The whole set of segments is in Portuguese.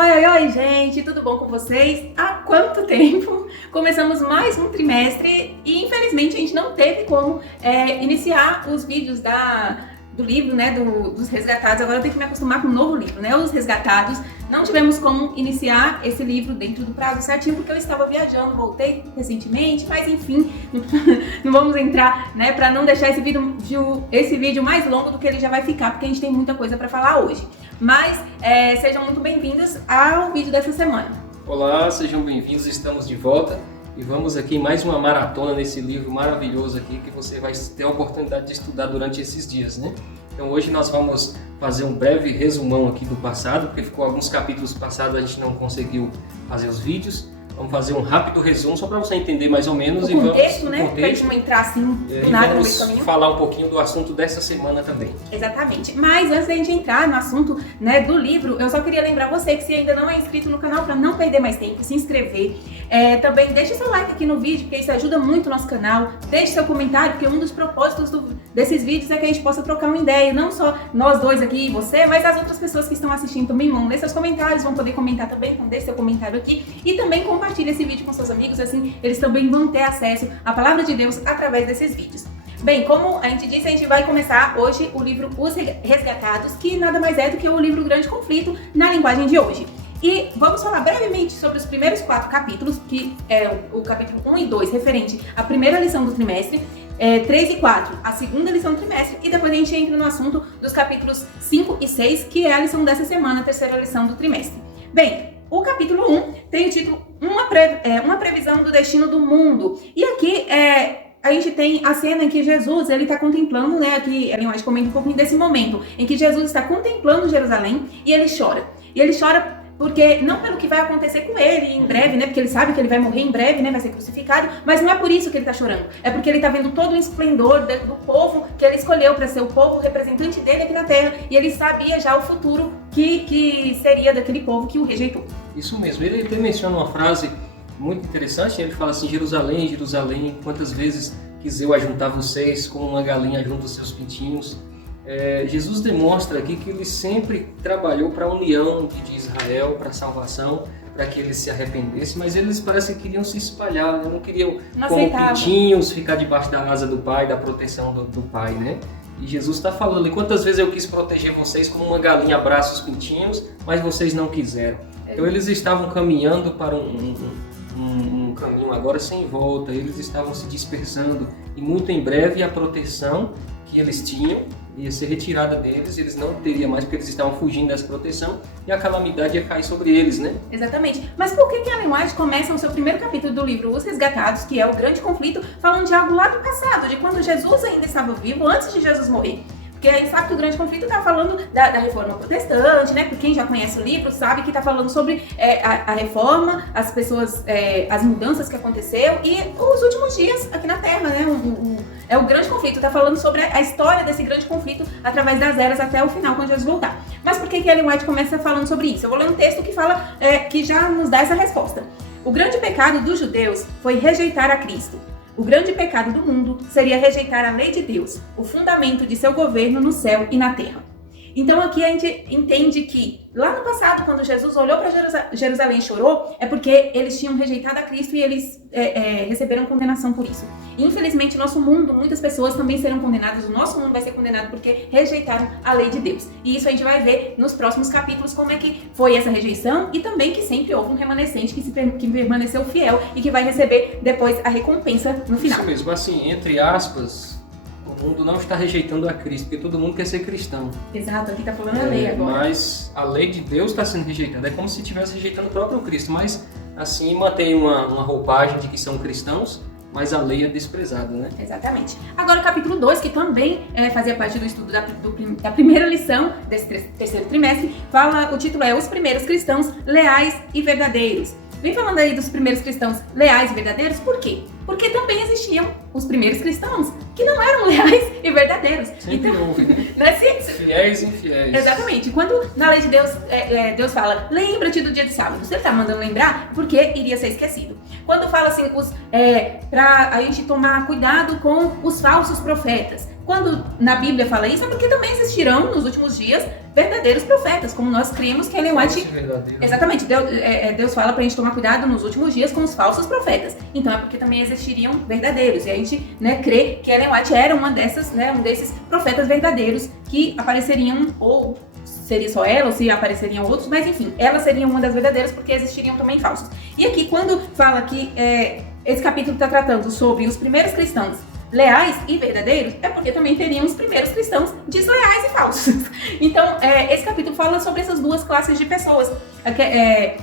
Oi, oi, oi, gente, tudo bom com vocês? Há quanto tempo? Começamos mais um trimestre e infelizmente a gente não teve como iniciar os vídeos do livro, né, dos Resgatados. Agora eu tenho que me acostumar com um novo livro, né, Os Resgatados. Não tivemos como iniciar esse livro dentro do prazo certinho porque eu estava viajando, voltei recentemente, mas enfim, não vamos entrar, né, para não deixar esse vídeo mais longo do que ele já vai ficar, porque a gente tem muita coisa para falar hoje. Mas sejam muito bem-vindos ao vídeo dessa semana. Olá, sejam bem-vindos, estamos de volta e vamos aqui em mais uma maratona nesse livro maravilhoso aqui que você vai ter a oportunidade de estudar durante esses dias, né? Então hoje nós vamos fazer um breve resumão aqui do passado, porque ficou alguns capítulos passados a gente não conseguiu fazer os vídeos. Vamos fazer um rápido resumo só para você entender mais ou menos o contexto, né? Para a gente não entrar assim do nada no meio do caminho. Vamos falar um pouquinho do assunto dessa semana também. Exatamente. Mas antes da gente entrar no assunto, né, do livro, eu só queria lembrar você que se ainda não é inscrito no canal, para não perder mais tempo, se inscrever. Também deixe seu like aqui no vídeo, porque isso ajuda muito o nosso canal. Deixe seu comentário, porque um dos propósitos desses vídeos é que a gente possa trocar uma ideia. Não só nós dois aqui e você, mas as outras pessoas que estão assistindo também vão ler seus comentários, vão poder comentar também, então deixe seu comentário aqui. E também compartilhe esse vídeo com seus amigos, assim eles também vão ter acesso à Palavra de Deus através desses vídeos. Bem, como a gente disse, a gente vai começar hoje o livro Os Resgatados, que nada mais é do que o livro Grande Conflito na linguagem de hoje. E vamos falar brevemente sobre os primeiros 4 capítulos, que é o capítulo 1 e 2, referente à primeira lição do trimestre, 3 e 4, a segunda lição do trimestre, e depois a gente entra no assunto dos capítulos 5 e 6, que é a lição dessa semana, a terceira lição do trimestre. Bem, o capítulo 1 tem o título Uma Previsão do Destino do Mundo. E aqui a gente tem a cena em que Jesus ele está contemplando, né? Aqui a gente comenta um pouquinho desse momento em que Jesus está contemplando Jerusalém e ele chora. E ele chora porque não pelo que vai acontecer com ele em breve, né? Porque ele sabe que ele vai morrer em breve, né? Vai ser crucificado, mas não é por isso que ele está chorando. É porque ele está vendo todo o esplendor do povo que ele escolheu para ser o povo representante dele aqui na Terra, e ele sabia já o futuro que seria daquele povo que o rejeitou. Isso mesmo. Ele até menciona uma frase muito interessante. Ele fala assim: Jerusalém, Jerusalém, quantas vezes quis eu ajuntar vocês como uma galinha junta os seus pintinhos. Jesus demonstra aqui que ele sempre trabalhou para a união de Israel, para a salvação, para que eles se arrependessem, mas eles parece que queriam se espalhar, né? Não queriam, como pintinhos, ficar debaixo da asa do Pai, da proteção do Pai, né? E Jesus está falando: e quantas vezes eu quis proteger vocês como uma galinha abraça os pintinhos, mas vocês não quiseram. Então eles estavam caminhando para um caminho agora sem volta, eles estavam se dispersando, e muito em breve a proteção que eles tinham ia ser retirada deles, eles não teriam mais, porque eles estavam fugindo dessa proteção, e a calamidade ia cair sobre eles, né? Exatamente. Mas por que Ellen White começa o seu primeiro capítulo do livro Os Resgatados, que é o grande conflito, falando de algo lá do passado, de quando Jesus ainda estava vivo, antes de Jesus morrer? Porque a gente sabe que o grande conflito está falando da reforma protestante, né? Porque quem já conhece o livro sabe que está falando sobre a reforma, as pessoas, as mudanças que aconteceu e os últimos dias aqui na Terra, né? É o grande conflito, está falando sobre a história desse grande conflito através das eras até o final, quando Jesus voltar. Mas por que Ellen White começa falando sobre isso? Eu vou ler um texto que fala, que já nos dá essa resposta. O grande pecado dos judeus foi rejeitar a Cristo. O grande pecado do mundo seria rejeitar a lei de Deus, o fundamento de seu governo no céu e na terra. Então aqui a gente entende que lá no passado, quando Jesus olhou para Jerusalém e chorou, é porque eles tinham rejeitado a Cristo e eles receberam condenação por isso. E, infelizmente, nosso mundo, muitas pessoas também serão condenadas, o nosso mundo vai ser condenado porque rejeitaram a lei de Deus. E isso a gente vai ver nos próximos capítulos como é que foi essa rejeição e também que sempre houve um remanescente que permaneceu fiel e que vai receber depois a recompensa no final. Isso mesmo, assim, entre aspas, o mundo não está rejeitando a Cristo, porque todo mundo quer ser cristão. Exato, aqui está falando a lei agora. Mas a lei de Deus está sendo rejeitada. É como se estivesse rejeitando o próprio Cristo, mas assim mantém uma roupagem de que são cristãos, mas a lei é desprezada, né? Exatamente. Agora o capítulo 2, que também fazia parte do estudo da primeira lição desse terceiro trimestre, o título é Os Primeiros Cristãos Leais e Verdadeiros. Vem falando aí dos primeiros cristãos leais e verdadeiros, por quê? Porque também existiam os primeiros cristãos, que não eram leais e verdadeiros. Sempre houve, né? Não é assim? Fiéis e infiéis. Exatamente. Quando na lei de Deus, Deus fala, lembra-te do dia de sábado, você está mandando lembrar porque iria ser esquecido. Quando fala assim, para a gente tomar cuidado com os falsos profetas. Quando na Bíblia fala isso, é porque também existirão nos últimos dias verdadeiros profetas, como nós cremos que Ellen White... Exatamente, Deus fala pra gente tomar cuidado nos últimos dias com os falsos profetas. Então é porque também existiriam verdadeiros. E a gente, né, crê que Ellen White era uma dessas, né, um desses profetas verdadeiros que apareceriam, ou seria só ela, ou se apareceriam outros, mas enfim, ela seria uma das verdadeiras porque existiriam também falsos. E aqui quando fala que esse capítulo está tratando sobre os primeiros cristãos leais e verdadeiros, é porque também teriam os primeiros cristãos desleais e falsos. Então, esse capítulo fala sobre essas duas classes de pessoas.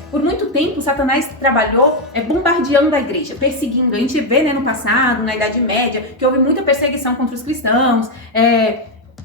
Por muito tempo, Satanás trabalhou bombardeando a igreja, perseguindo. A gente vê, né, no passado, na Idade Média, que houve muita perseguição contra os cristãos,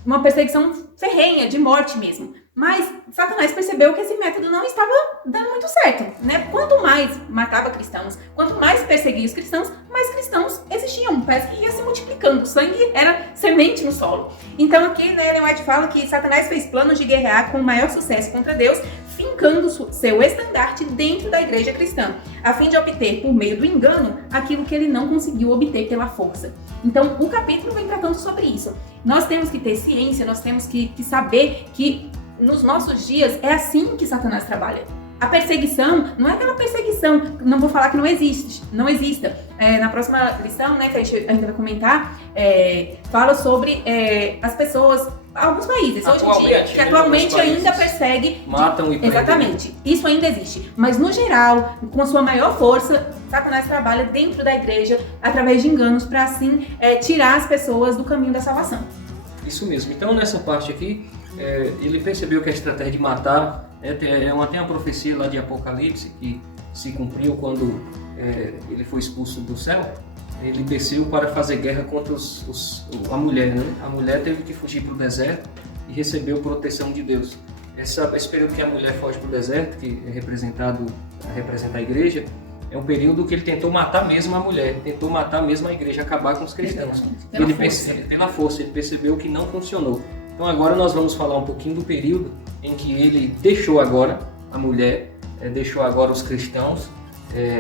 uma perseguição ferrenha, de morte mesmo. Mas Satanás percebeu que esse método não estava dando muito certo, né? Quanto mais matava cristãos, quanto mais perseguia os cristãos, mais cristãos existiam. Parece que ia se multiplicando. O sangue era semente no solo. Então aqui, né, Ellen White fala que Satanás fez planos de guerrear com maior sucesso contra Deus, fincando seu estandarte dentro da igreja cristã, a fim de obter, por meio do engano, aquilo que ele não conseguiu obter pela força. Então, o capítulo vem tratando sobre isso. Nós temos que ter ciência, nós temos que saber que nos nossos dias é assim que Satanás trabalha. A perseguição não é aquela perseguição, não vou falar que não exista. Na próxima lição, né, que a gente ainda vai comentar, fala sobre as pessoas, alguns países hoje em dia, que atualmente ainda persegue, matam e prendem. Exatamente, isso ainda existe. Mas no geral, com sua maior força, Satanás trabalha dentro da igreja através de enganos para assim tirar as pessoas do caminho da salvação. Isso mesmo. Então nessa parte aqui, ele percebeu que a estratégia de matar tem uma profecia lá de Apocalipse que se cumpriu quando ele foi expulso do céu. Ele desceu para fazer guerra contra a mulher, né? A mulher teve que fugir para o deserto e recebeu proteção de Deus. Esse período que a mulher foge para o deserto, que representa a igreja, é um período que ele tentou matar mesmo a mulher, tentou matar mesmo a igreja, acabar com os cristãos. Pela força, ele percebeu que não funcionou. Então agora nós vamos falar um pouquinho do período em que ele deixou agora a mulher, deixou agora os cristãos,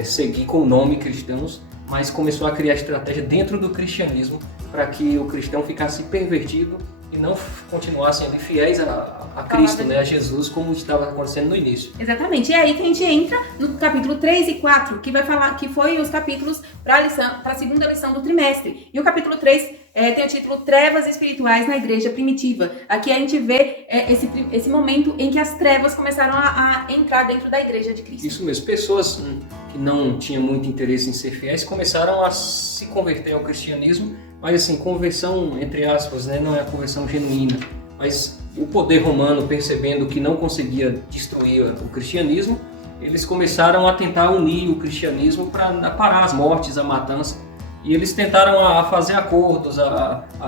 seguir com o nome cristãos, mas começou a criar estratégia dentro do cristianismo para que o cristão ficasse pervertido e não continuassem ali fiéis a Cristo, né, a Jesus, como estava acontecendo no início. Exatamente, e é aí que a gente entra no capítulo 3 e 4, que vai falar que foi os capítulos para a segunda lição do trimestre. E o capítulo 3 tem o título Trevas Espirituais na Igreja Primitiva. Aqui a gente vê esse momento em que as trevas começaram a entrar dentro da Igreja de Cristo. Isso mesmo, pessoas que não tinham muito interesse em ser fiéis começaram a se converter ao cristianismo, mas assim, conversão entre aspas, né, não é a conversão genuína, mas o poder romano, percebendo que não conseguia destruir o cristianismo, eles começaram a tentar unir o cristianismo para parar as mortes, a matança. E eles tentaram a fazer acordos,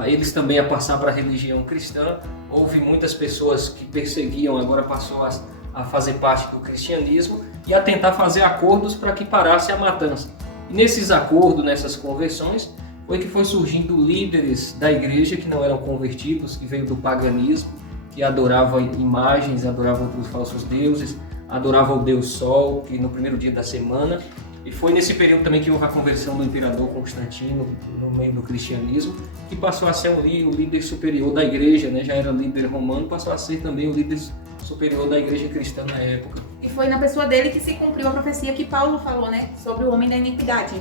eles também a passar para a religião cristã. Houve muitas pessoas que perseguiam, agora passou a fazer parte do cristianismo e a tentar fazer acordos para que parasse a matança. E nesses acordos, nessas conversões, foi surgindo líderes da igreja que não eram convertidos, que veio do paganismo, que adoravam imagens, adoravam outros falsos deuses, adoravam o Deus Sol, que no primeiro dia da semana. E foi nesse período também que houve a conversão do imperador Constantino no meio do cristianismo, que passou a ser o líder superior da igreja, né? Já era líder romano, passou a ser também o líder superior da igreja cristã na época. E foi na pessoa dele que se cumpriu a profecia que Paulo falou, né? Sobre o homem da iniquidade.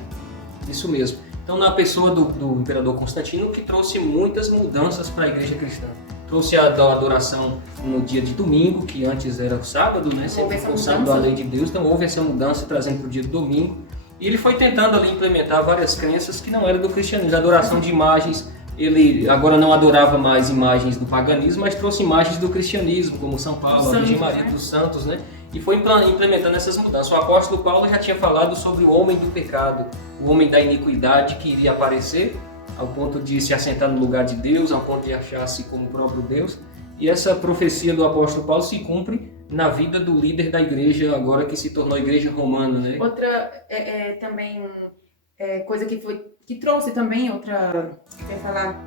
Isso mesmo. Então, na pessoa do imperador Constantino, que trouxe muitas mudanças para a igreja cristã. Trouxe a adoração no dia de domingo, que antes era o sábado, né? Sempre foi o sábado da lei de Deus, então houve essa mudança trazendo para o dia do domingo. E ele foi tentando ali implementar várias crenças que não eram do cristianismo, a adoração de imagens. Ele agora não adorava mais imagens do paganismo, mas trouxe imagens do cristianismo, como São Paulo, a Virgem Maria dos Santos, né? E foi implementando essas mudanças. O apóstolo Paulo já tinha falado sobre o homem do pecado, o homem da iniquidade que iria aparecer, ao ponto de se assentar no lugar de Deus, ao ponto de achar-se como o próprio Deus. E essa profecia do apóstolo Paulo se cumpre na vida do líder da igreja, agora que se tornou a igreja romana, né? Outra também coisa que trouxe também outra, quer falar,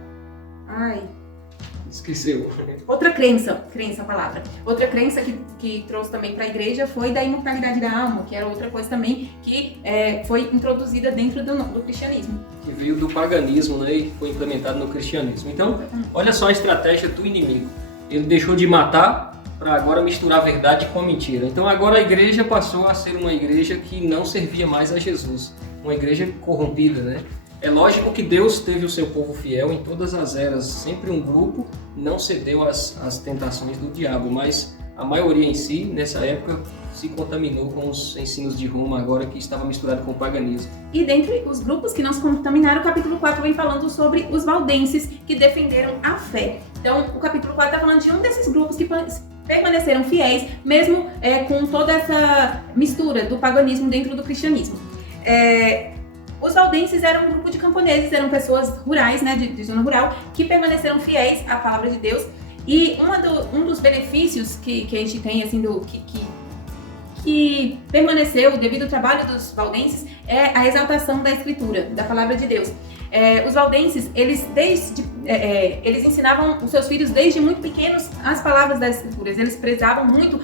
Esqueceu. outra crença a palavra. Outra crença que trouxe também para a igreja foi da imortalidade da alma, que era outra coisa também que foi introduzida dentro do cristianismo. Que veio do paganismo, né, e foi implementado no cristianismo. Então, olha só a estratégia do inimigo. Ele deixou de matar para agora misturar a verdade com a mentira. Então agora a igreja passou a ser uma igreja que não servia mais a Jesus. Uma igreja corrompida, né? É lógico que Deus teve o seu povo fiel em todas as eras. Sempre um grupo não cedeu às tentações do diabo, mas a maioria em si, nessa época, se contaminou com os ensinos de Roma, agora que estava misturado com o paganismo. E dentre os grupos que não se contaminaram, o capítulo 4 vem falando sobre os valdenses que defenderam a fé. Então, o capítulo 4 está falando de um desses grupos que permaneceram fiéis, mesmo com toda essa mistura do paganismo dentro do cristianismo. Os valdenses eram um grupo de camponeses, eram pessoas rurais, né, de zona rural, que permaneceram fiéis à palavra de Deus. E um dos benefícios que a gente tem, assim, que permaneceu devido ao trabalho dos valdenses é a exaltação da escritura, da palavra de Deus. Os valdenses, eles ensinavam os seus filhos desde muito pequenos as palavras das escrituras, eles prezavam muito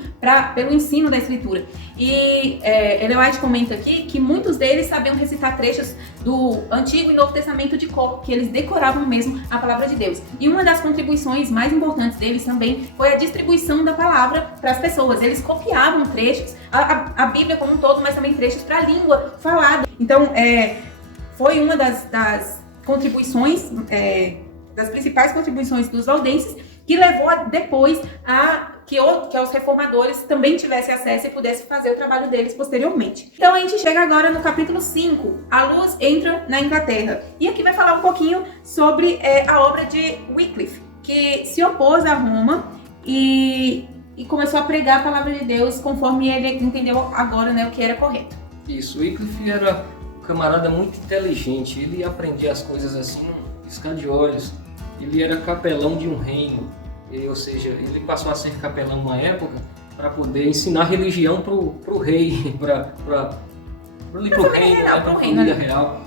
pelo ensino da escritura. E Ellen White comenta aqui que muitos deles sabiam recitar trechos do Antigo e Novo Testamento de cor, que eles decoravam mesmo a palavra de Deus. E uma das contribuições mais importantes deles também foi a distribuição da palavra para as pessoas. Eles copiavam trechos, a Bíblia como um todo, mas também trechos para a língua falada. Então, foi uma das contribuições, das principais contribuições dos valdenses, que levou depois que os reformadores também tivessem acesso e pudessem fazer o trabalho deles posteriormente. Então a gente chega agora no capítulo 5, a luz entra na Inglaterra. E aqui vai falar um pouquinho sobre a obra de Wycliffe, que se opôs a Roma e começou a pregar a palavra de Deus conforme ele entendeu agora, né, o que era correto. Isso, Wycliffe era um camarada muito inteligente, ele aprendia as coisas assim, piscar de olhos. Ele era capelão de um reino, ou seja, ele passou a ser capelão uma época para poder ensinar religião pro rei, para a família real.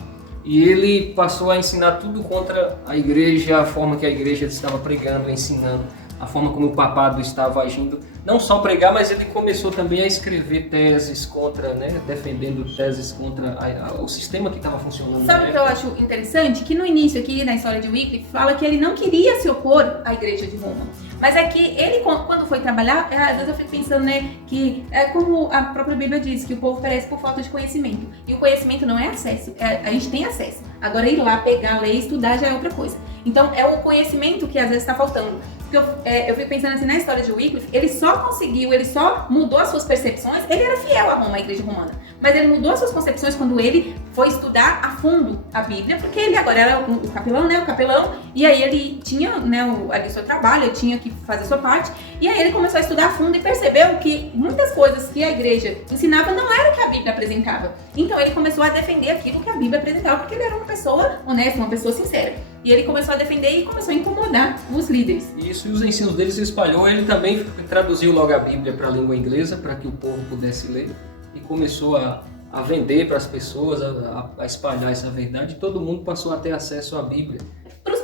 E ele passou a ensinar tudo contra a igreja, a forma que a igreja estava pregando, ensinando, a forma como o papado estava agindo. Não só pregar, mas ele começou também a escrever teses contra, né, defendendo teses contra o sistema que estava funcionando. Sabe o que eu acho interessante? Que no início aqui, na história de Wycliffe, fala que ele não queria se opor à igreja de Roma. Mas é que ele, quando foi trabalhar, às vezes eu fico pensando, né, que é como a própria Bíblia diz, que o povo perece por falta de conhecimento. E o conhecimento não é acesso, a gente tem acesso. Agora ir lá, pegar, ler, estudar já é outra coisa. Então é o conhecimento que às vezes está faltando. Eu fico pensando assim, na história de Wycliffe, ele só mudou as suas percepções. Ele era fiel a Roma, à igreja romana, mas ele mudou as suas concepções quando ele foi estudar a fundo a Bíblia, porque ele agora era o capelão, né, e aí ele tinha, né, ali o seu trabalho, ele tinha que fazer a sua parte, e aí ele começou a estudar a fundo e percebeu que muitas coisas que a igreja ensinava não era o que a Bíblia apresentava. Então ele começou a defender aquilo que a Bíblia apresentava, porque ele era uma pessoa honesta, uma pessoa sincera. E ele começou a defender e começou a incomodar os líderes. Isso, e os ensinos dele se espalhou. Ele também traduziu logo a Bíblia para a língua inglesa, para que o povo pudesse ler. E começou a vender para as pessoas, a espalhar essa verdade. E todo mundo passou a ter acesso à Bíblia.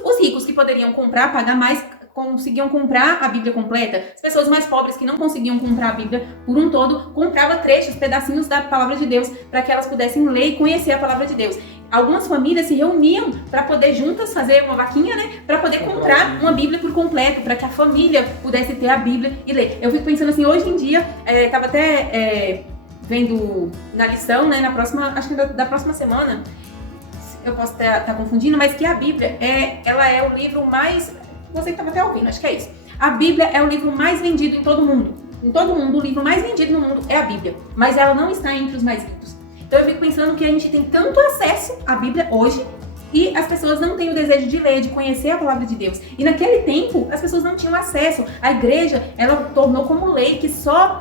Os ricos que poderiam comprar, pagar mais, conseguiam comprar a Bíblia completa. As pessoas mais pobres que não conseguiam comprar a Bíblia por um todo, compravam trechos, pedacinhos da palavra de Deus, para que elas pudessem ler e conhecer a palavra de Deus. Algumas famílias se reuniam para poder juntas fazer uma vaquinha, né, para poder comprar uma Bíblia por completo, para que a família pudesse ter a Bíblia e ler. Eu fico pensando assim, hoje em dia, estava até vendo na lição, né, acho que da próxima semana, eu posso estar confundindo, mas que a Bíblia ela é o livro mais, você que estava até ouvindo, acho que é isso. A Bíblia é o livro mais vendido em todo mundo. Em todo mundo, o livro mais vendido no mundo é a Bíblia, mas ela não está entre os mais lidos. Então eu fico pensando que a gente tem tanto acesso à Bíblia hoje e as pessoas não têm o desejo de ler, de conhecer a palavra de Deus. E naquele tempo as pessoas não tinham acesso. A igreja, ela tornou como lei que só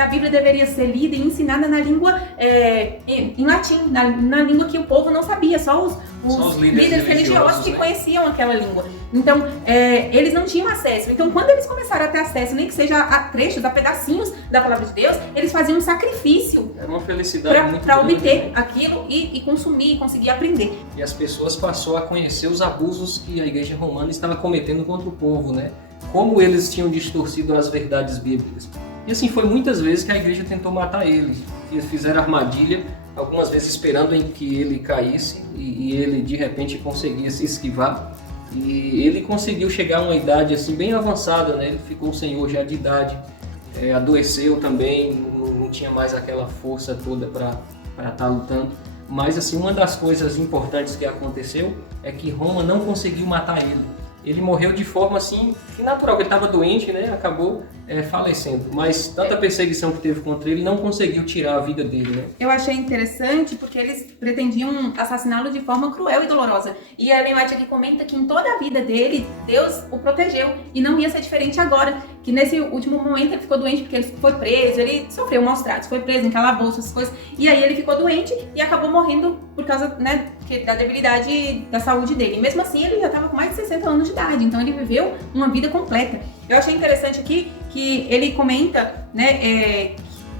que a Bíblia deveria ser lida e ensinada na língua em latim, na língua que o povo não sabia, só os líderes religiosos que conheciam aquela língua. Então, eles não tinham acesso. Então, quando eles começaram a ter acesso, nem que seja a trechos, a pedacinhos da palavra de Deus, eles faziam um sacrifício. Era uma felicidade muito para grande, obter né? aquilo e consumir, e conseguir aprender. E as pessoas passou a conhecer os abusos que a Igreja Romana estava cometendo contra o povo, né? Como eles tinham distorcido as verdades bíblicas. E assim foi muitas vezes que a igreja tentou matar ele. Eles fizeram armadilha, algumas vezes esperando em que ele caísse e ele de repente conseguia se esquivar. E ele conseguiu chegar a uma idade assim bem avançada, né? Ele ficou senhor já de idade, adoeceu também, não tinha mais aquela força toda para estar lutando. Mas assim, uma das coisas importantes que aconteceu é que Roma não conseguiu matar ele. Ele morreu de forma assim, natural, ele estava doente, né? Acabou falecendo. Mas tanta perseguição que teve contra ele não conseguiu tirar a vida dele, né? Eu achei interessante porque eles pretendiam assassiná-lo de forma cruel e dolorosa. E a Ellen White aqui comenta que em toda a vida dele, Deus o protegeu. E não ia ser diferente agora. Que nesse último momento ele ficou doente porque ele foi preso, ele sofreu maus tratos, foi preso em calabouço, essas coisas. E aí ele ficou doente e acabou morrendo por causa, né, da debilidade da saúde dele. E mesmo assim ele já estava com mais de 60 anos de idade, então ele viveu uma vida completa. Eu achei interessante aqui que ele comenta, né,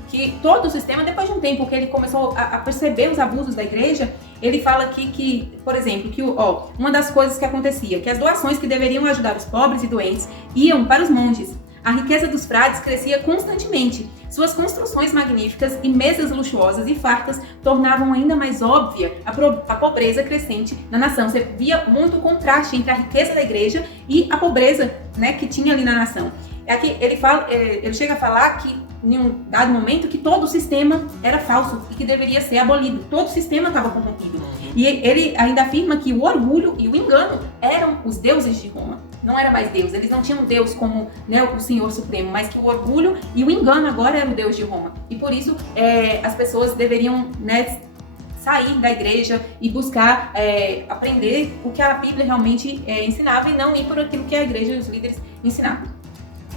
que todo o sistema, depois de um tempo que ele começou a perceber os abusos da igreja, ele fala aqui que, por exemplo, que uma das coisas que acontecia, que as doações que deveriam ajudar os pobres e doentes iam para os montes. A riqueza dos frades crescia constantemente. Suas construções magníficas e mesas luxuosas e fartas tornavam ainda mais óbvia a pobreza crescente na nação. Você via muito contraste entre a riqueza da igreja e a pobreza, né, que tinha ali na nação. Aqui ele chega a falar que em um dado momento que todo o sistema era falso e que deveria ser abolido. Todo o sistema estava corrompido. E ele ainda afirma que o orgulho e o engano eram os deuses de Roma. Não era mais Deus, eles não tinham Deus como, né, o Senhor Supremo, mas que o orgulho e o engano agora eram o Deus de Roma. E por isso as pessoas deveriam, né, sair da igreja e buscar aprender o que a Bíblia realmente ensinava e não ir por aquilo que a igreja e os líderes ensinavam.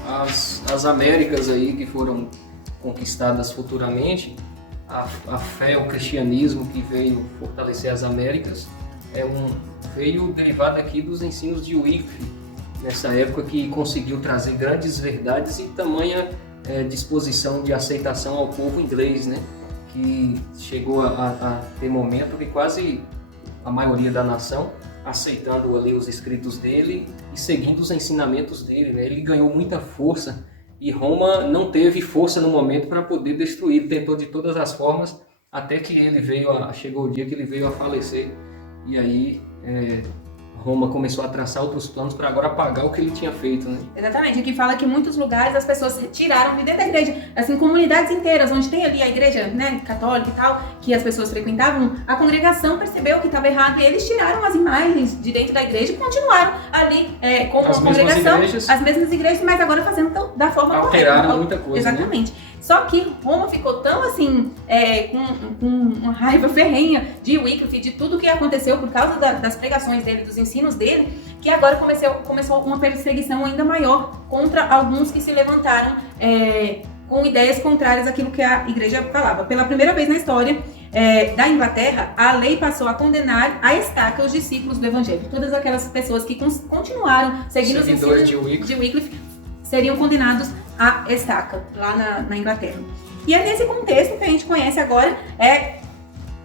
As Américas aí que foram conquistadas futuramente, a fé, o cristianismo que veio fortalecer as Américas, veio derivado aqui dos ensinos de Wycliffe, nessa época que conseguiu trazer grandes verdades e tamanha disposição de aceitação ao povo inglês, né? Que chegou a ter momento que quase a maioria da nação aceitando ali os escritos dele e seguindo os ensinamentos dele, né? Ele ganhou muita força e Roma não teve força no momento para poder destruir, tentou de todas as formas até que chegou o dia que ele veio a falecer e aí Roma começou a traçar outros planos para agora apagar o que ele tinha feito, né? Exatamente, aqui fala que em muitos lugares as pessoas tiraram de dentro da igreja, assim, comunidades inteiras, onde tem ali a igreja, né, católica e tal, que as pessoas frequentavam, a congregação percebeu que estava errado e eles tiraram as imagens de dentro da igreja e continuaram ali como uma congregação, as mesmas igrejas, mas agora fazendo da forma correta. Alteraram muita coisa, exatamente. Né? Só que Roma ficou tão assim, com uma raiva ferrenha de Wycliffe, de tudo que aconteceu por causa das pregações dele, dos ensinos dele, que agora começou uma perseguição ainda maior contra alguns que se levantaram com ideias contrárias àquilo que a igreja falava. Pela primeira vez na história da Inglaterra, a lei passou a condenar à estaca os discípulos do evangelho. Todas aquelas pessoas que continuaram seguindo os ensinos de Wycliffe seriam condenados à estaca, lá na Inglaterra. E é nesse contexto que a gente conhece agora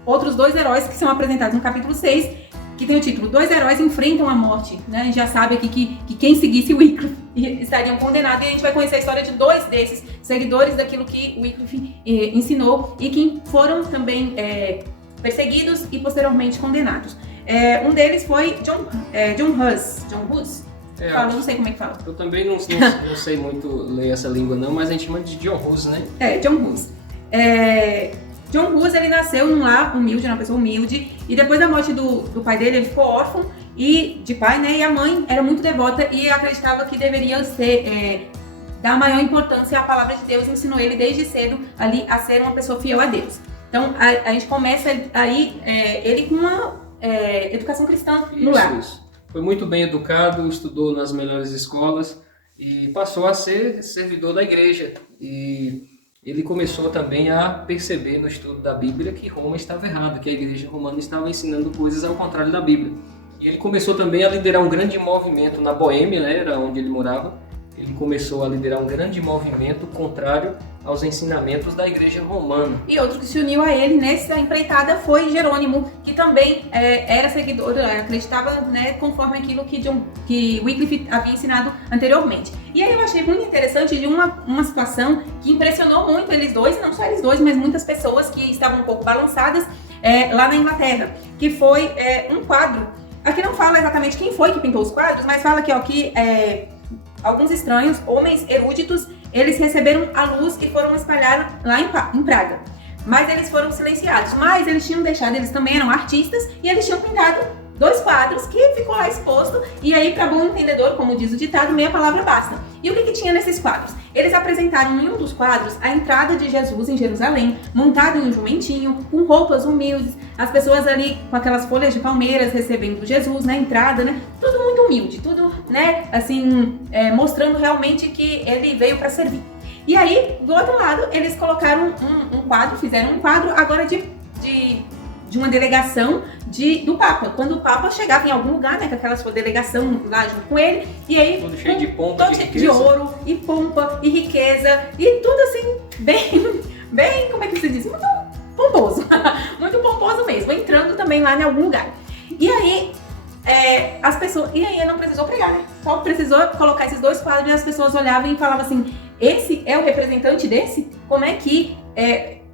outros dois heróis que são apresentados no capítulo 6, que tem o título Dois Heróis Enfrentam a Morte. Né? A gente já sabe aqui que quem seguisse Wycliffe estariam condenados, e a gente vai conhecer a história de dois desses seguidores daquilo que Wycliffe ensinou e que foram também perseguidos e posteriormente condenados. Um deles foi John Hus. Eu não sei como é que fala. Eu também não sei muito ler essa língua não, mas a gente chama de John Hus, né? John Hus. John Hus, ele nasceu num lar humilde, uma pessoa humilde, e depois da morte do pai dele, ele ficou órfão de pai, né? E a mãe era muito devota e acreditava que deveria dar maior importância à palavra de Deus, e ensinou ele desde cedo ali a ser uma pessoa fiel a Deus. Então, a gente começa aí ele com uma educação cristã no lar. Isso. Foi muito bem educado, estudou nas melhores escolas e passou a ser servidor da igreja. E ele começou também a perceber no estudo da Bíblia que Roma estava errada, que a igreja romana estava ensinando coisas ao contrário da Bíblia. E ele começou também a liderar um grande movimento na Boêmia, né, era onde ele morava. Ele começou a liderar um grande movimento contrário aos ensinamentos da igreja romana. E outro que se uniu a ele nessa empreitada foi Jerônimo, que também era seguidor, acreditava, né, conforme aquilo que Wycliffe havia ensinado anteriormente. E aí eu achei muito interessante de uma situação que impressionou muito eles dois, e não só eles dois, mas muitas pessoas que estavam um pouco balançadas lá na Inglaterra, que foi um quadro. Aqui não fala exatamente quem foi que pintou os quadros, mas fala que alguns estranhos, homens eruditos, eles receberam a luz e foram espalhar lá em Praga. Mas eles foram silenciados. Mas eles tinham deixado, eles também eram artistas, e eles tinham pintado 2 quadros que ficou lá exposto. E aí, para bom entendedor, como diz o ditado, meia palavra basta. E o que tinha nesses quadros? Eles apresentaram em um dos quadros a entrada de Jesus em Jerusalém, montado em um jumentinho, com roupas humildes, as pessoas ali com aquelas folhas de palmeiras recebendo Jesus na entrada, né? Tudo muito humilde, tudo, né, assim, mostrando realmente que ele veio para servir. E aí, do outro lado, eles colocaram um quadro, fizeram um quadro agora de uma delegação do Papa. Quando o Papa chegava em algum lugar, né, com aquela sua delegação lá junto com ele, e aí tudo cheio de pompa, todo cheio de ouro, e pompa, e riqueza, e tudo assim, bem, como é que se diz? Muito pomposo, muito pomposo mesmo, entrando também lá em algum lugar. E aí, as pessoas, e aí não precisou pregar, né? Só precisou colocar esses 2 quadros e as pessoas olhavam e falavam assim, esse é o representante desse? Como é que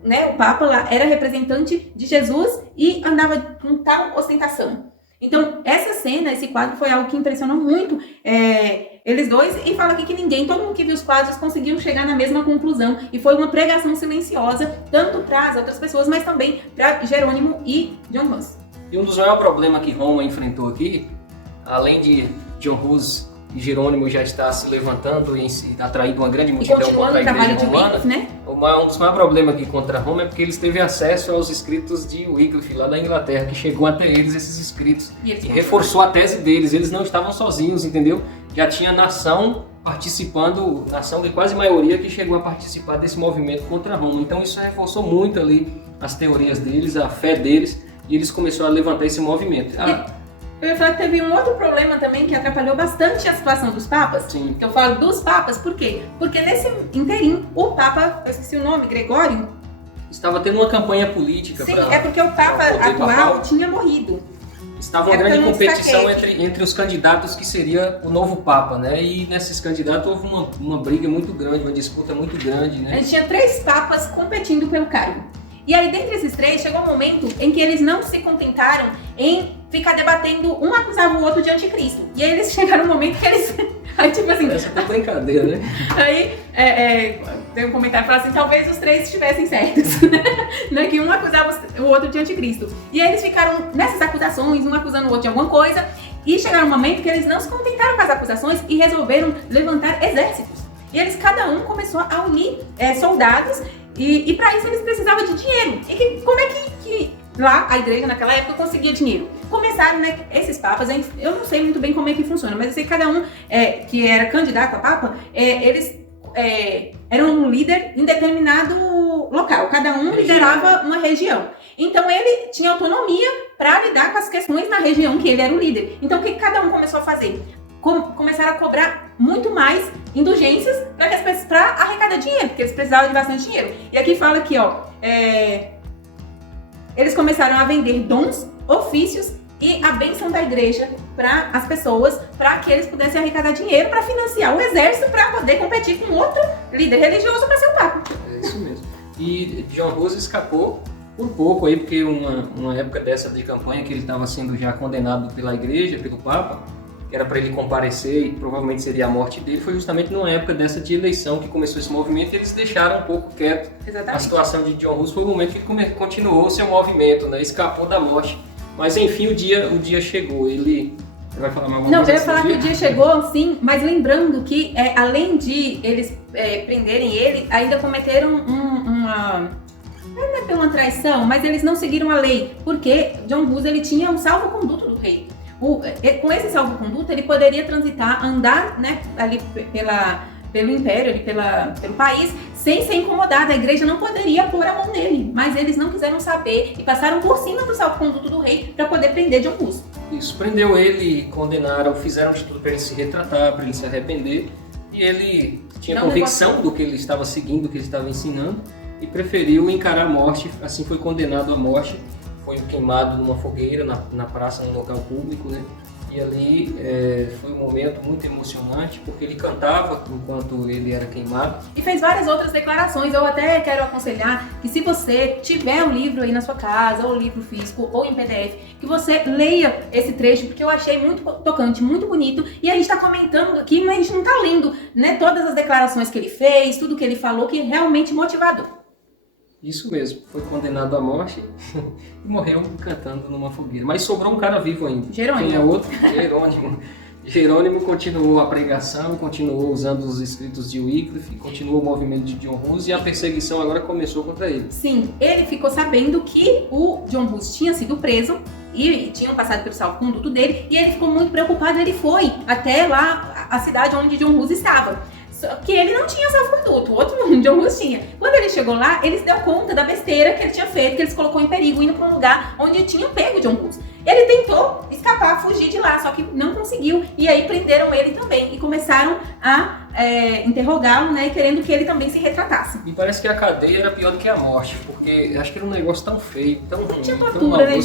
né, o Papa lá era representante de Jesus e andava com tal ostentação? Então, essa cena, esse quadro foi algo que impressionou muito eles dois, e fala aqui que todo mundo que viu os quadros conseguiu chegar na mesma conclusão, e foi uma pregação silenciosa, tanto para as outras pessoas, mas também para Jerônimo e John Hus. E um dos maiores problemas que Roma enfrentou aqui, além de John Hus e Jerônimo já está se levantando e atraindo uma grande multidão contra a igreja romana, né? Um dos maiores problemas aqui contra Roma é porque eles teve acesso aos escritos de Wycliffe lá da Inglaterra, que chegou até eles esses escritos e reforçou a tese deles. Eles não estavam sozinhos, entendeu? Já tinha nação participando, nação de quase maioria que chegou a participar desse movimento contra Roma. Então isso reforçou muito ali as teorias deles, a fé deles, e eles começaram a levantar esse movimento. Eu ia falar que teve um outro problema também que atrapalhou bastante a situação dos papas. Sim. Que eu falo dos papas, por quê? Porque nesse interim, o Papa, eu esqueci o nome, Gregório, estava tendo uma campanha política. Sim, é porque o Papa atual tinha morrido. Estava uma grande competição entre os candidatos que seria o novo Papa, né? E nesses candidatos houve uma briga muito grande, uma disputa muito grande, né? A gente tinha 3 papas competindo pelo cargo. E aí, dentre esses 3, chegou um momento em que eles não se contentaram em ficar debatendo, um acusava o outro de anticristo. E aí eles chegaram no momento que eles... Aí, tipo assim... Essa foi brincadeira, né? Aí, tem um comentário que fala assim, talvez os 3 estivessem certos. Né? Que um acusava o outro de anticristo. E aí eles ficaram nessas acusações, um acusando o outro de alguma coisa. E chegaram um momento que eles não se contentaram com as acusações e resolveram levantar exércitos. E eles, cada um, começou a unir soldados. E para isso eles precisavam de dinheiro. E como é que lá a igreja naquela época conseguia dinheiro? Começaram, né, esses papas, eu não sei muito bem como é que funciona, mas eu sei que cada um que era candidato a papa, eles eram um líder em determinado local. Cada um liderava uma região. Então ele tinha autonomia para lidar com as questões na região que ele era o líder. Então o que cada um começou a fazer? Começaram a cobrar muito mais indulgências para arrecadar dinheiro, porque eles precisavam de bastante dinheiro. E aqui fala que, eles começaram a vender dons, ofícios e a bênção da igreja para as pessoas, para que eles pudessem arrecadar dinheiro para financiar o exército, para poder competir com outro líder religioso para ser o Papa. É isso mesmo. E John Hus escapou por pouco aí, porque uma época dessa de campanha que ele estava sendo já condenado pela igreja, pelo Papa, que era para ele comparecer e provavelmente seria a morte dele, foi justamente numa época dessa de eleição que começou esse movimento e eles deixaram um pouco quieto. Exatamente. A situação de John Hus foi o momento que ele continuou o seu movimento, né? Escapou da morte. Mas enfim, o dia chegou. Ele vai falar mais alguma coisa? Não, eu ia falar que o dia chegou, sim, mas lembrando que além de eles prenderem ele, ainda cometeram não é uma traição, mas eles não seguiram a lei, porque John Hus, ele tinha um salvo-conduto do rei. Com esse salvo-conduto, ele poderia transitar, andar, né, ali pelo império, ali, pelo país, sem ser incomodada. A igreja não poderia pôr a mão nele, mas eles não quiseram saber e passaram por cima do salvo-conduto do rei para poder prender John Hus. Isso, prendeu ele, condenaram, fizeram de tudo para ele se retratar, para ele se arrepender. E ele tinha convicção do que ele estava seguindo, do que ele estava ensinando, e preferiu encarar a morte. Assim foi condenado à morte. Foi queimado numa fogueira, na praça, num local público, né? E ali foi um momento muito emocionante, porque ele cantava enquanto ele era queimado. E fez várias outras declarações. Eu até quero aconselhar que, se você tiver um livro aí na sua casa, ou livro físico, ou em PDF, que você leia esse trecho, porque eu achei muito tocante, muito bonito. E a gente está comentando aqui, mas a gente não está lendo, né, todas as declarações que ele fez, tudo que ele falou, que é realmente motivador. Isso mesmo, foi condenado à morte e morreu cantando numa fogueira. Mas sobrou um cara vivo ainda. Jerônimo. Quem é outro? Jerônimo. Jerônimo continuou a pregação, continuou usando os escritos de Wycliffe, continuou o movimento de John Hus, e a perseguição agora começou contra ele. Sim, ele ficou sabendo que o John Hus tinha sido preso e tinham passado pelo salvo-conduto dele, e ele ficou muito preocupado. Ele foi até lá, a cidade onde John Hus estava. Só que ele não tinha salvo-conduto, o outro John Hus tinha. Quando ele chegou lá, ele se deu conta da besteira que ele tinha feito, que ele se colocou em perigo, indo para um lugar onde tinham pego John Hus. Ele tentou escapar, fugir de lá, só que não conseguiu. E aí prenderam ele também e começaram a interrogá-lo, né, querendo que ele também se retratasse. E parece que a cadeia era pior do que a morte, porque acho que era um negócio tão feio, tão ruim, tinha tão tortura, né?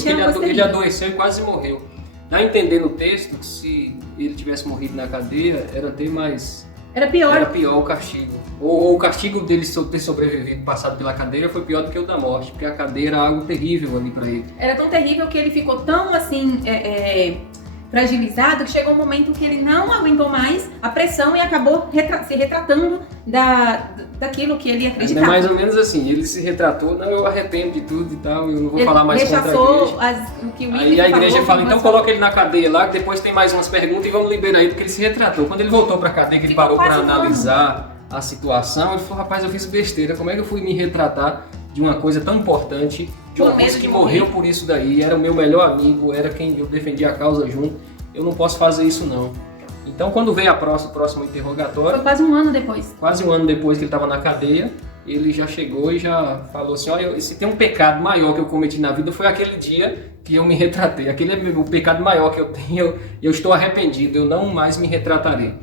ele adoeceu e quase morreu. Dá a entender no texto que, se ele tivesse morrido na cadeia, era até mais... Era pior o castigo. Ou o castigo dele ter sobrevivido, passado pela cadeira, foi pior do que o da morte, porque a cadeia era algo terrível ali para ele. Era tão terrível que ele ficou tão assim fragilizado, que chegou um momento que ele não aguentou mais a pressão e acabou se retratando daquilo que ele acreditava. É mais ou menos assim, ele se retratou: não, eu arrependo de tudo e tal, eu não vou falar mais contra a igreja. O que o Aí a igreja fala: então coloca ele na cadeia lá, que depois tem mais umas perguntas e vamos liberar ele, porque ele se retratou. Quando ele voltou pra cadeia, que ele parou para analisar a situação, ele falou: rapaz, eu fiz besteira, como é que eu fui me retratar de uma coisa tão importante, de uma coisa que morreu por isso daí, era o meu melhor amigo, era quem eu defendia a causa junto, eu não posso fazer isso não. Então, quando veio o próximo interrogatório... Foi quase um ano depois. Quase um ano depois que ele estava na cadeia, ele já chegou e já falou assim: olha, se tem um pecado maior que eu cometi na vida, foi aquele dia que eu me retratei. Aquele é o pecado maior que eu tenho, eu estou arrependido, eu não mais me retratarei.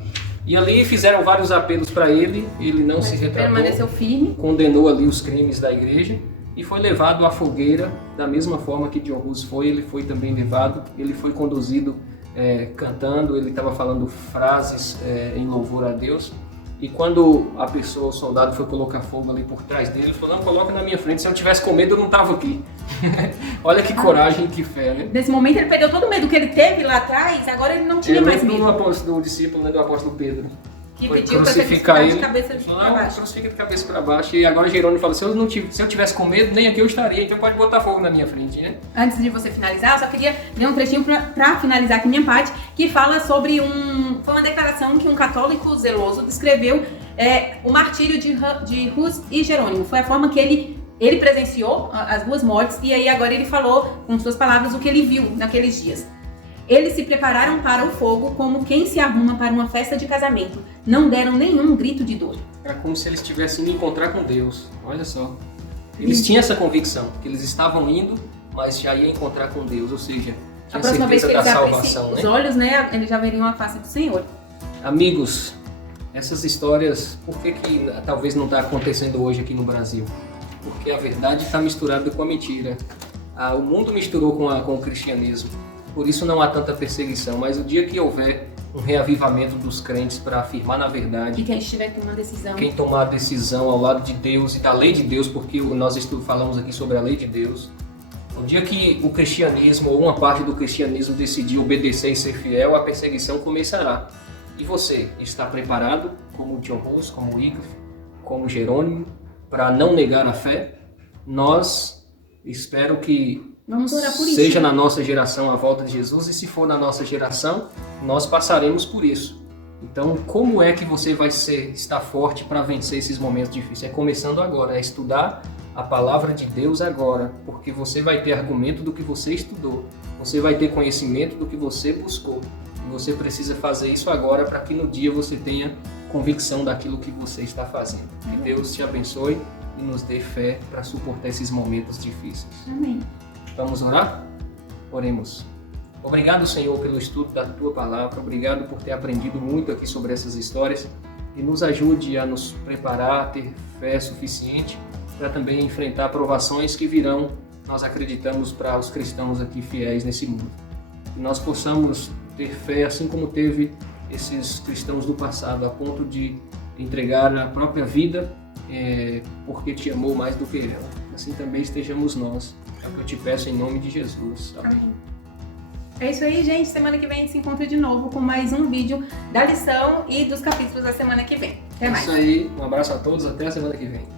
E ali fizeram vários apelos para ele não se retratou. Permaneceu firme. Condenou ali os crimes da igreja e foi levado à fogueira, da mesma forma que John Hus foi, ele foi também levado. Ele foi conduzido cantando, ele estava falando frases em louvor a Deus. E quando a pessoa, o soldado, foi colocar fogo ali por trás dele, ele falou: não, coloca na minha frente, se eu não tivesse com medo eu não estava aqui. Olha que coragem, que fé, né? Nesse momento ele perdeu todo o medo que ele teve lá atrás, agora ele não tinha mais medo. Do discípulo, né, do apóstolo Pedro, que foi pediu crucificar ele, de cabeça para baixo. Crucifica de cabeça para baixo. E agora Jerônimo fala: se eu tivesse com medo, nem aqui eu estaria, então pode botar fogo na minha frente, né? Antes de você finalizar, eu só queria ler um trechinho para finalizar aqui minha parte, que fala sobre foi uma declaração que um católico zeloso descreveu o martírio de Hus e Jerônimo. Foi a forma que ele presenciou as duas mortes, e aí agora ele falou com suas palavras o que ele viu naqueles dias. Eles se prepararam para o fogo como quem se arruma para uma festa de casamento. Não deram nenhum grito de dor. Era como se eles estivessem indo encontrar com Deus. Olha só. Eles tinham essa convicção, que eles estavam indo, mas já iam encontrar com Deus. Ou seja, tinha a próxima vez que eles abrissem os olhos, né, eles já veriam a face do Senhor. Amigos, essas histórias, por que talvez não está acontecendo hoje aqui no Brasil? Porque a verdade está misturada com a mentira. O mundo misturou com o cristianismo. Por isso não há tanta perseguição, mas o dia que houver um reavivamento dos crentes para afirmar na verdade... E quem estiver tomando decisão... Quem tomar a decisão ao lado de Deus e da lei de Deus, porque nós falamos aqui sobre a lei de Deus. O dia que o cristianismo, ou uma parte do cristianismo, decidir obedecer e ser fiel, a perseguição começará. E você está preparado, como John Hus, como Wycliffe, como Jerônimo, para não negar a fé? Nós, espero que... Vamos orar por isso. Seja na nossa geração a volta de Jesus, e se for na nossa geração, nós passaremos por isso. Então, como é que você vai estar forte para vencer esses momentos difíceis? É começando agora, é estudar a palavra de Deus agora, porque você vai ter argumento do que você estudou, você vai ter conhecimento do que você buscou. E você precisa fazer isso agora para que no dia você tenha convicção daquilo que você está fazendo. Que Deus te abençoe e nos dê fé para suportar esses momentos difíceis. Amém. Vamos orar? Oremos. Obrigado, Senhor, pelo estudo da Tua Palavra. Obrigado por ter aprendido muito aqui sobre essas histórias e nos ajude a nos preparar, a ter fé suficiente para também enfrentar provações que virão, nós acreditamos, para os cristãos aqui fiéis nesse mundo. Que nós possamos ter fé assim como teve esses cristãos do passado, a ponto de entregar a própria vida porque te amou mais do que eu. Assim também estejamos nós. É o que eu te peço em nome de Jesus. Amém. É isso aí, gente. Semana que vem a gente se encontra de novo com mais um vídeo da lição e dos capítulos da semana que vem. Até mais. É isso aí. Um abraço a todos. Até a semana que vem.